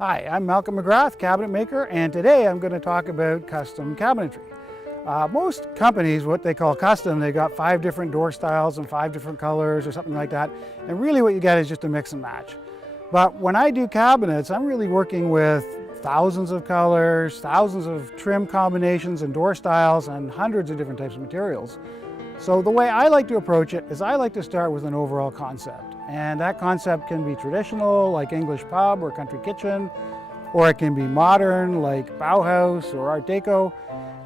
Hi, I'm Malcolm McGrath, cabinet maker, and today I'm going to talk about custom cabinetry. Most companies, what they call custom, they got 5 different door styles and 5 different colors or something like that, and really what you get is just a mix and match. But when I do cabinets, I'm really working with thousands of colors, thousands of trim combinations and door styles, and hundreds of different types of materials. So the way I like to approach it is I like to start with an overall concept. And that concept can be traditional, like English pub or country kitchen, or it can be modern, like Bauhaus or Art Deco.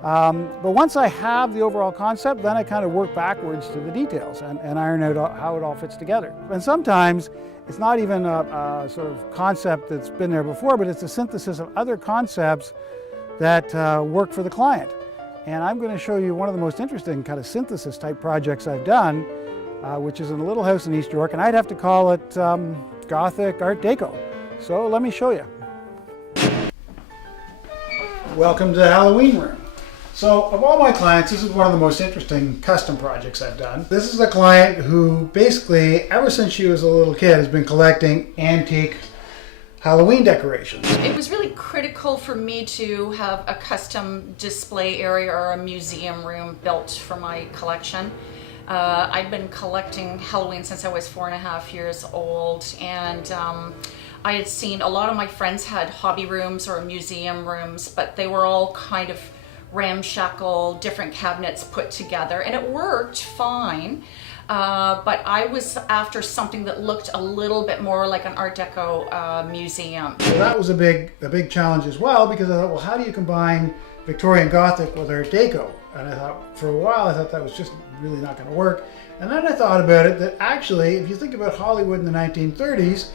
But once I have the overall concept, then I kind of work backwards to the details and iron out how it all fits together. And sometimes it's not even a sort of concept that's been there before, but it's a synthesis of other concepts that work for the client. And I'm going to show you one of the most interesting kind of synthesis type projects I've done, which is in a little house in East York, and I'd have to call it Gothic Art Deco. So let me show you. Welcome to the Halloween room. So of all my clients, this is one of the most interesting custom projects I've done. This is a client who basically, ever since she was a little kid, has been collecting antique Halloween decorations. It was really critical for me to have a custom display area or a museum room built for my collection. I've been collecting Halloween since I was 4.5 years old, and I had seen a lot of my friends had hobby rooms or museum rooms, but they were all kind of ramshackle, different cabinets put together, and it worked fine. But I was after something that looked a little bit more like an Art Deco museum. So that was a big challenge as well, because I thought, well, how do you combine Victorian Gothic with Art Deco? And I thought, for a while, I thought that was just really not going to work. And then I thought about it, that actually, if you think about Hollywood in the 1930s,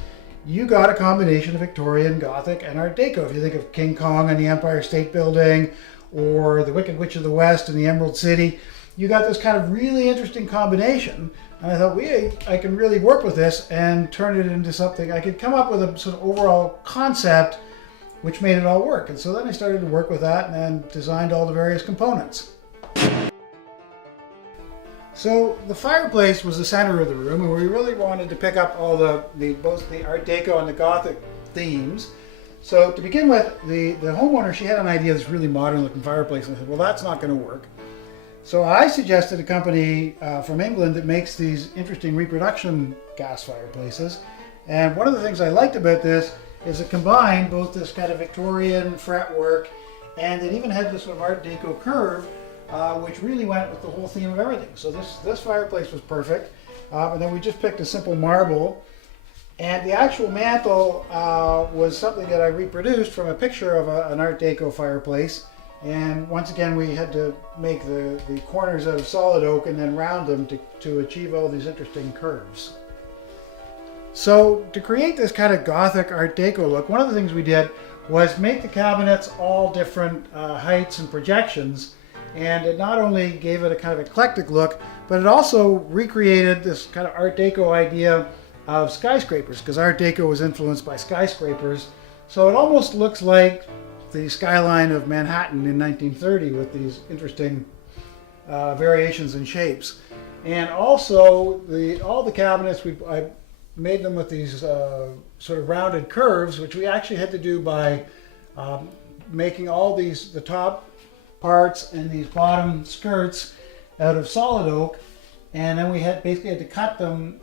you got a combination of Victorian Gothic and Art Deco. If you think of King Kong and the Empire State Building, or the Wicked Witch of the West and the Emerald City, you got this kind of really interesting combination. And I thought, I can really work with this and turn it into something. I could come up with a sort of overall concept which made it all work. And so then I started to work with that and then designed all the various components. So the fireplace was the center of the room, and we really wanted to pick up all both the Art Deco and the Gothic themes. So to begin with, the homeowner, she had an idea of this really modern looking fireplace, and I said, well, that's not going to work. So I suggested a company from England that makes these interesting reproduction gas fireplaces. And one of the things I liked about this is it combined both this kind of Victorian fretwork, and it even had this sort of Art Deco curve, which really went with the whole theme of everything. So this fireplace was perfect. And then we just picked a simple marble. And the actual mantle was something that I reproduced from a picture of an Art Deco fireplace. And once again, we had to make the corners out of solid oak and then round them to achieve all these interesting curves. So to create this kind of Gothic Art Deco look, one of the things we did was make the cabinets all different heights and projections. And it not only gave it a kind of eclectic look, but it also recreated this kind of Art Deco idea of skyscrapers, because Art Deco was influenced by skyscrapers. So it almost looks like the skyline of Manhattan in 1930 with these interesting variations in shapes. And also all the cabinets, I made them with these sort of rounded curves, which we actually had to do by making all the top parts and these bottom skirts out of solid oak, and then we basically had to cut them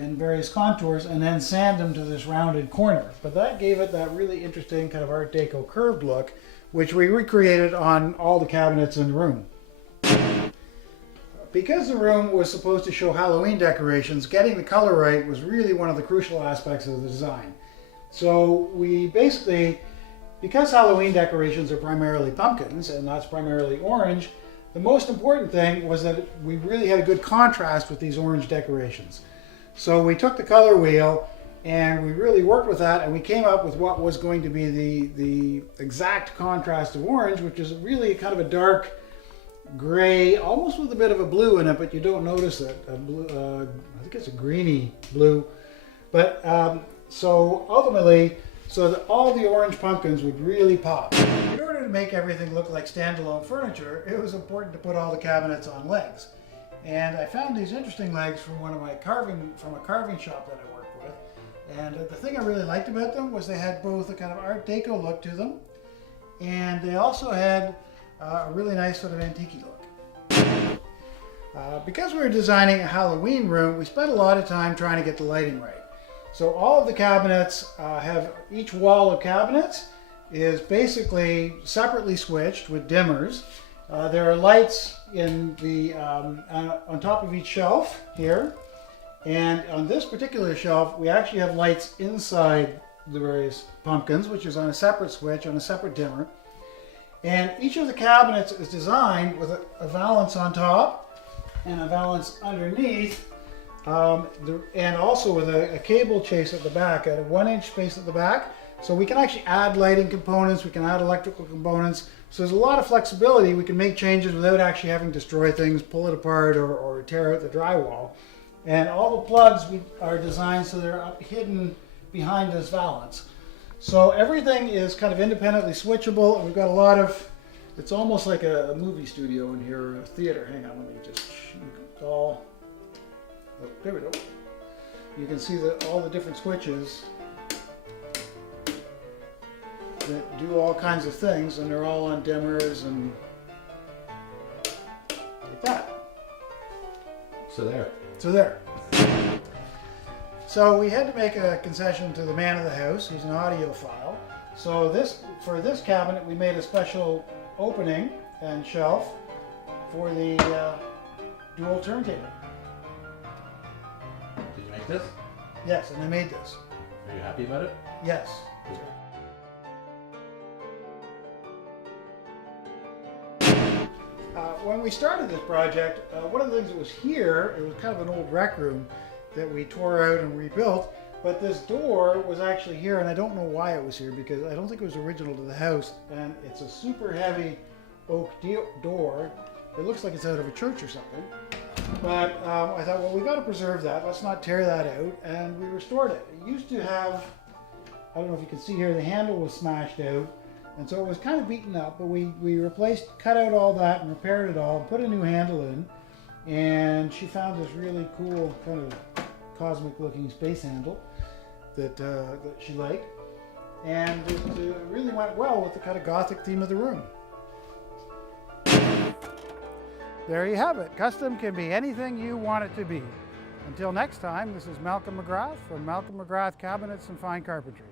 in various contours and then sand them to this rounded corner. But that gave it that really interesting kind of Art Deco curved look, which we recreated on all the cabinets in the room. Because the room was supposed to show Halloween decorations, getting the color right was really one of the crucial aspects of the design. So we basically, because Halloween decorations are primarily pumpkins, and that's primarily orange, the most important thing was that we really had a good contrast with these orange decorations. So we took the color wheel and we really worked with that, and we came up with what was going to be the exact contrast of orange, which is really kind of a dark gray, almost with a bit of a blue in it, but you don't notice it. I think it's a greeny blue. But so ultimately, so that all the orange pumpkins would really pop. In order to make everything look like standalone furniture, it was important to put all the cabinets on legs. And I found these interesting legs from a carving shop that I worked with. And the thing I really liked about them was they had both a kind of Art Deco look to them, and they also had a really nice sort of antique look. Because we were designing a Halloween room, we spent a lot of time trying to get the lighting right. So all of the cabinets have, each wall of cabinets is basically separately switched with dimmers. There are lights in the on top of each shelf here, and on this particular shelf we actually have lights inside the various pumpkins, which is on a separate switch on a separate dimmer. And each of the cabinets is designed with a valance on top and a valance underneath, and also with a cable chase at the back, at a 1-inch space at the back. So we can actually add lighting components, we can add electrical components. So there's a lot of flexibility. We can make changes without actually having to destroy things, pull it apart, or tear out the drywall. And all the plugs are designed so they're hidden behind this valance. So everything is kind of independently switchable, and we've got a lot of, it's almost like a movie studio in here, or a theater. Hang on, let me just, all, oh, there we go. You can see all the different switches that do all kinds of things, and they're all on dimmers and like that. So there. So there. So we had to make a concession to the man of the house, who's an audiophile. So for this cabinet, we made a special opening and shelf for the dual turntable. Did you make this? Yes, and I made this. Are you happy about it? Yes. When we started this project, one of the things that was here, it was kind of an old rec room that we tore out and rebuilt, but this door was actually here, and I don't know why it was here, because I don't think it was original to the house, and it's a super heavy oak door. It looks like it's out of a church or something, but I thought, well, we got to preserve that, let's not tear that out, and we restored it. It used to have, I don't know if you can see here, the handle was smashed out, and so it was kind of beaten up, but we cut out all that and repaired it all, put a new handle in, and she found this really cool kind of cosmic looking space handle that she liked, and it really went well with the kind of gothic theme of the room. There you have it. Custom can be anything you want it to be. Until next time, this is Malcolm McGrath from Malcolm McGrath Cabinets and Fine Carpentry.